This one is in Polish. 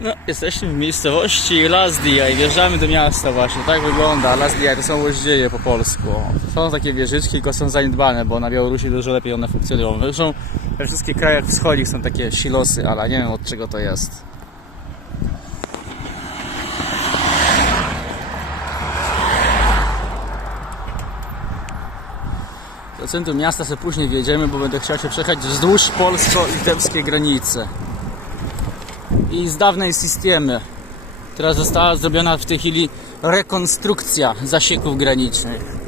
No, jesteśmy w miejscowości Lazdia i wjeżdżamy do miasta właśnie. Tak wygląda. Lazdia to są łoździeje po polsku. Są takie wieżyczki, tylko są zaniedbane, bo na Białorusi dużo lepiej one funkcjonują. Zresztą we wszystkich krajach wschodnich są takie silosy, ale nie wiem od czego to jest. Do centrum miasta sobie później wjedziemy, bo będę chciał się przejechać wzdłuż polsko-litewskiej granicy. I z dawnej systemy, która została zrobiona w tej chwili rekonstrukcja zasieków granicznych.